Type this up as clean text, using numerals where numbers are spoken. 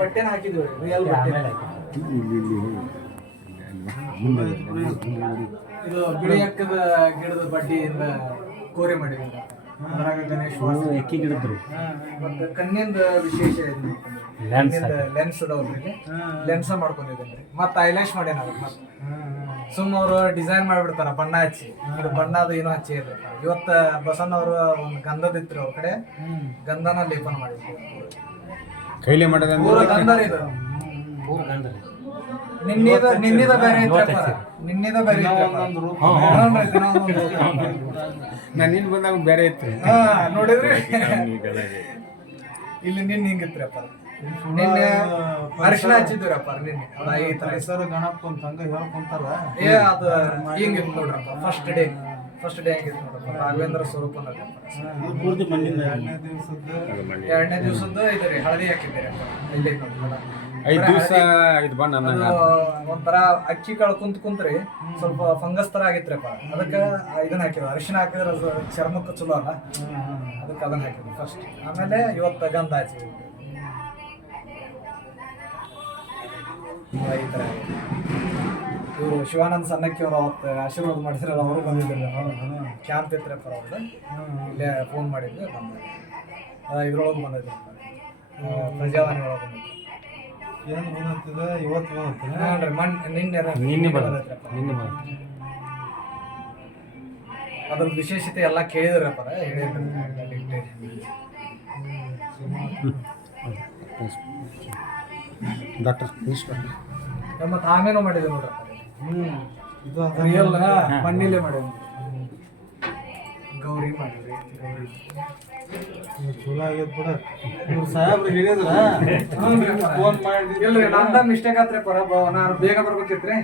ಬಟ್ಟೆನ ಹಾಕಿದ್ವಿ ರಿಯಲ್ ಬಟ್ಟೆ. ಇದು ಬಿಳಿ ಅಕ್ಕದ ಗಿಡದ ಬಡ್ಡಿಯಿಂದ ಕೋರೆ ಮಾಡಿದ್ವಿ. ಅದ್ರಾಗ ಗಣೇಶ ಎಕ್ಕಿ ಗಿಡದ್ರು ಮತ್ತೆ ಕಣ್ಣಿಂದ ವಿಶೇಷ ಇದೆ. ಲೆನ್ಸ್ ಅದಾವ್ರಿ, ಲೆನ್ಸ್ ಮಾಡ್ಕೊಂಡಿದ್ದೇನೆ. ಮತ್ತೆ ಐಲ್ಯಾಶ್ ಮಾಡ್ಯಾನ ಅದಕ್ಕೆ. ಮತ್ತೆ ಸುಮ್ಮ ಅವರು ಡಿಸೈನ್ ಮಾಡಿಬಿಡ್ತಾರ ಬಣ್ಣ ಹಚ್ಚಿ. ಇದು ಬಣ್ಣ ಅದು ಏನೋ ಹಚ್ಚಿ ಇರ್ಲಿ. ಇವತ್ತ ಬಸಣ್ಣವರು ಒಂದು ಗಂಧದ ಇತ್ತು ಅವ್ರ ಕಡೆ, ಗಂಧನ ಲೇಪನ ಮಾಡಿದ್ರು. ಕೈಲಿ ಮಾಡೋದ ಪೂರ ಗಂಧರ ಇದು. ನಿನ್ನಿದ ಬೇರೆ ಐತ್ರಪ್ಪ, ನಿನ್ನಿದ ಬೇರೆ ನಾನು ಬಂದಾಗ ಬೇರೆ ಇತ್ತು. ನೋಡಿದ್ರಿ ಇಲ್ಲಿ ನಿನ್ನೆ ಹಿಂಗಿತ್ರಪ್ಪ. ನಿನ್ನೆ ಅರಿಶಿನ ಹಚ್ಚಿದ್ರಪ್ಪ. ನಿನ್ನೆ ಈ ತರ ಹೆಸರು ಗಣಪ ಅಂತ ಹಂಗ ಹೇಳ್ಕೊಂತಾರ. ಅದು ಹಿಂಗಿತ್ತು ನೋಡ್ರಪ್ಪ. ಫಸ್ಟ್ ಡೇ ಹೆಂಗಿತ್ತು ನೋಡ್ರಪ್ಪ. ರಾಘವೇಂದ್ರ ಸ್ವರೂಪ ಎರಡನೇ ದಿವಸದ್ದು ಇದ್ರಿ ಹಳದಿ ಹಾಕಿದ್ದೀರಿ. ಇಲ್ಲಿ ನೋಡಿ 5 ದಿವಸ ಇದು ಬಣ್ಣ ಒಂಥರ ಅಕ್ಕಿ ಕಾಳು ಕುಂತ್ರಿ ಸ್ವಲ್ಪ ಫಂಗಸ್ ತರ ಆಗಿತ್ರಪ್ಪ. ಅದಕ್ಕೆ ಇದನ್ನ ಹಾಕಿದ್ರು. ಅರಿಶಿನ ಹಾಕಿದ್ರೆ ಚರ್ಮಕ್ಕೆ ಚಲೋ ಅಲ್ಲ, ಅದಕ್ಕೆ ಅದನ್ನ ಹಾಕಿದ್ರು ಫಸ್ಟ್. ಆಮೇಲೆ ಇವತ್ತು ಗಂಧ ಹಚ್ಚಿದ್ವಿ. ಈ ತರ ಇವರು ಶಿವಾನಂದ ಸನ್ನಕ್ಕಿ ಅವರು ಅವತ್ತು ಆಶೀರ್ವಾದ ಮಾಡಿದ್ರಲ್ಲ, ಅವರು ಬಂದಿದ್ದಿಲ್ಲ. ಕ್ಯಾಂಪ್ ಇತ್ರಪ್ಪ ಅವ್ರದ್ದು. ಇಲ್ಲೇ ಫೋನ್ ಮಾಡಿದ್ವಿ, ಬಂದಿದ್ದೆ. ಇದ್ರೊಳಗೆ ಬಂದಿದ್ದೆ, ಪ್ರಜಾವಾಣಿ ಒಳಗೆ ಬಂದಿದ್ದೆ. ಏನು ಬಂದಿದ ಇವತ್ತು ಬಂದಿದೆ ನೋಡ್ರಿ. ನಿನ್ನೆ ಅದ್ರ ವಿಶೇಷತೆ ಎಲ್ಲ ಕೇಳಿದ್ರಪ್ಪ. ಡಾಕ್ಟರ್ ಮತ್ತೆ ಆಮೇಲೆ ಮಾಡಿದೆ ನೋಡ್ರಪ್ಪ. ಇದು ರಿಯಲ್ ಮಣ್ಣಿಲೆ ಮಾಡಿದ್ವಿ. ಗೌರಿ ಮಾಡಿದ್ವಿ. ಚಲೋ ಆಗೈತೆ ಬಿಡ. ಇವ್ರು ಸಾಹೇಬ್ರು ಹೇಳಿದ್ರ ಫೋನ್ ಮಾಡಿ. ಇಲ್ರಿ, ನಂದ ಮಿಸ್ಟೇಕ್ ಆತ್ರಿ. ನಾನು ಬೇಗ ಬರ್ಬೇಕಿತ್ರಿ.